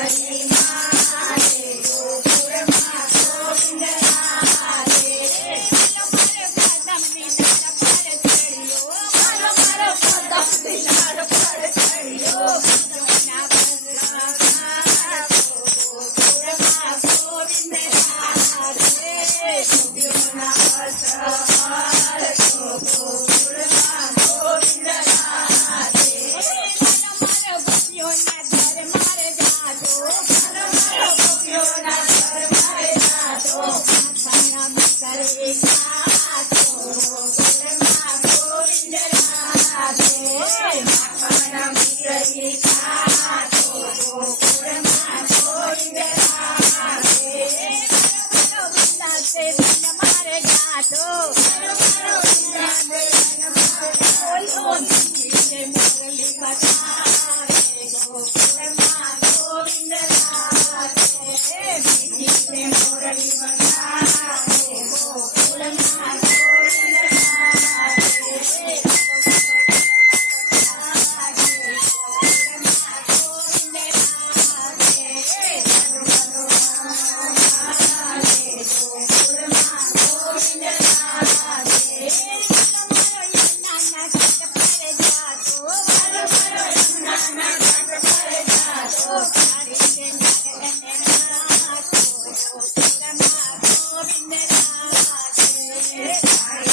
Friday. Yeah. Yes.